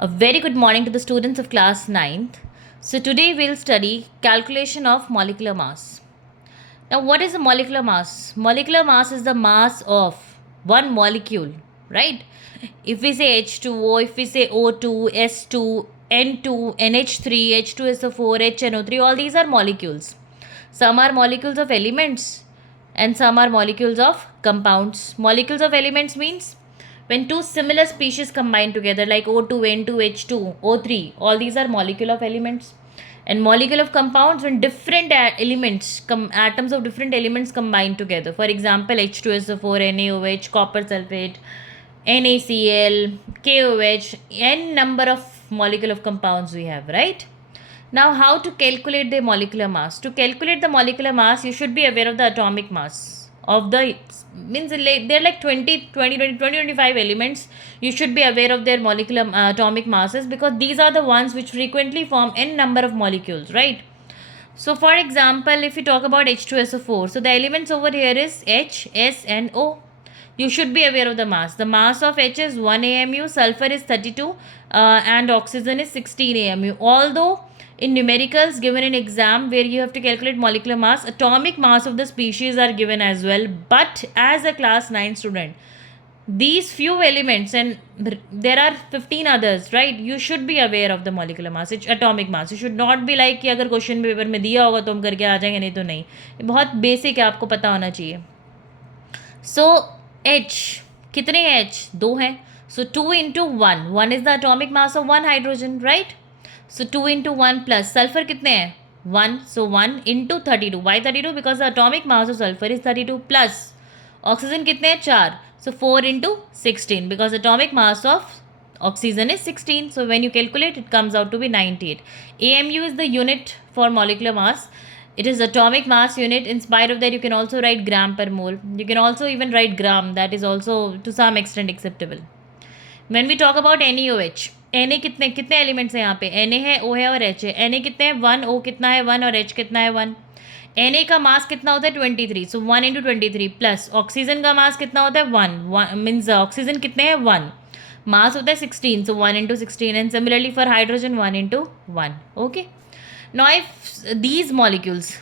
A very good morning to the students of class 9th. So today we'll study calculation of molecular mass. Now what is a molecular mass? Molecular mass is the mass of one molecule, right? If we say H2O, if we say O2, S2, N2, NH3, H2SO4, HNO3, all these are molecules. Some are molecules of elements and some are molecules of compounds. Molecules of elements means when two similar species combine together like O2, N2, H2, O3, all these are molecule of elements. And molecule of compounds when different elements, atoms of different elements combine together. For example, H2SO4, NaOH, copper sulfate, NaCl, KOH, n number of molecule of compounds we have, right? Now, how to calculate the molecular mass? To calculate the molecular mass, you should be aware of the atomic mass of the means there are like 25 elements. You should be aware of their molecular atomic masses because these are the ones which frequently form n number of molecules, right? So, for example, if you talk about H2SO4, so the elements over here is H, S, and O. You should be aware of the mass. The mass of H is 1 AMU, sulfur is 32, and oxygen is 16 AMU. Although in numericals given in exam where you have to calculate molecular mass, atomic mass of the species are given as well. But as a class 9 student, these few elements and there are 15 others, right? You should be aware of the molecular mass, atomic mass. You should not be like कि अगर question paper में दिया होगा तो हम करके आ जाएंगे, नहीं तो नहीं. ये बहुत बेसिक है, आपको पता होना चाहिए. सो H कितने H? दो हैं. सो 2 into 1. 1 is the atomic mass of one hydrogen, right? So 2 into 1 plus sulfur कितने हैं? 1. So 1 into 32. Why 32? Because the atomic mass of sulfur is 32 plus. Oxygen कितने हैं? 4. So 4 into 16 because atomic mass of oxygen is 16. So when you calculate, it comes out to be 98. AMU is the unit for molecular mass. It is atomic mass unit. In spite of that, you can also write gram per mole. You can also even write gram. That is also to some extent acceptable. When we talk about NaOH, Na कितने elements हैं यहाँ पे? Na है, O है और H है. Na कितने हैं? 1. O कितना है? 1 और H कितना है? 1. Na का मास कितना होता है? 23. सो 1 into 23 प्लस ऑक्सीजन का मास कितना होता है? 1 मीन्स ऑक्सीजन कितने हैं? 1. मास होता है 16. सो 1 into 16 and similarly for hydrogen 1 into 1. Okay. Now if these molecules,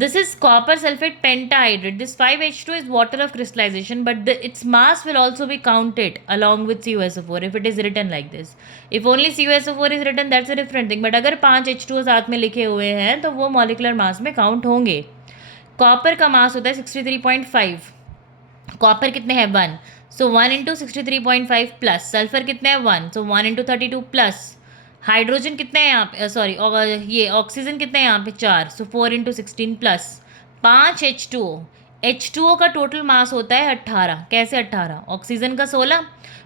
this is copper sulfate pentahydrate. This 5H2 is water of crystallization, but its mass will also be counted along with CuSO4 if it is written like this. If only CuSO4 is written, that's a different thing. But अगर 5 H2O साथ में लिखे हुए हैं तो वो molecular mass में count होंगे. कॉपर का मास होता है 63.5. कॉपर कितने हैं? 1. सो 1 into 63.5 प्लस सल्फर कितने हैं? 1. सो 1 into 32 प्लस हाइड्रोजन कितने हैं यहाँ पे? सॉरी, ये ऑक्सीजन कितने हैं यहाँ पे? 4. सो 4 into 16 प्लस 5 H2O. H2O का टोटल मास होता है 18. कैसे 18? ऑक्सीजन का 16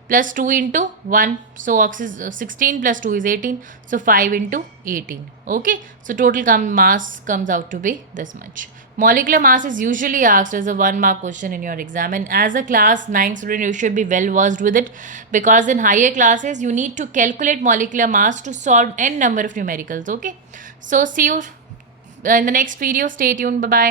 plus 2 into 1. So oxygen 16 plus 2 is 18. So 5 into 18. Okay. So total mass comes out to be this much. Molecular mass is usually asked as a 1-mark question in your exam, and as a class 9 student you should be well versed with it because in higher classes you need to calculate molecular mass to solve n number of numericals. Okay. So see you in the next video. Stay tuned. Bye bye.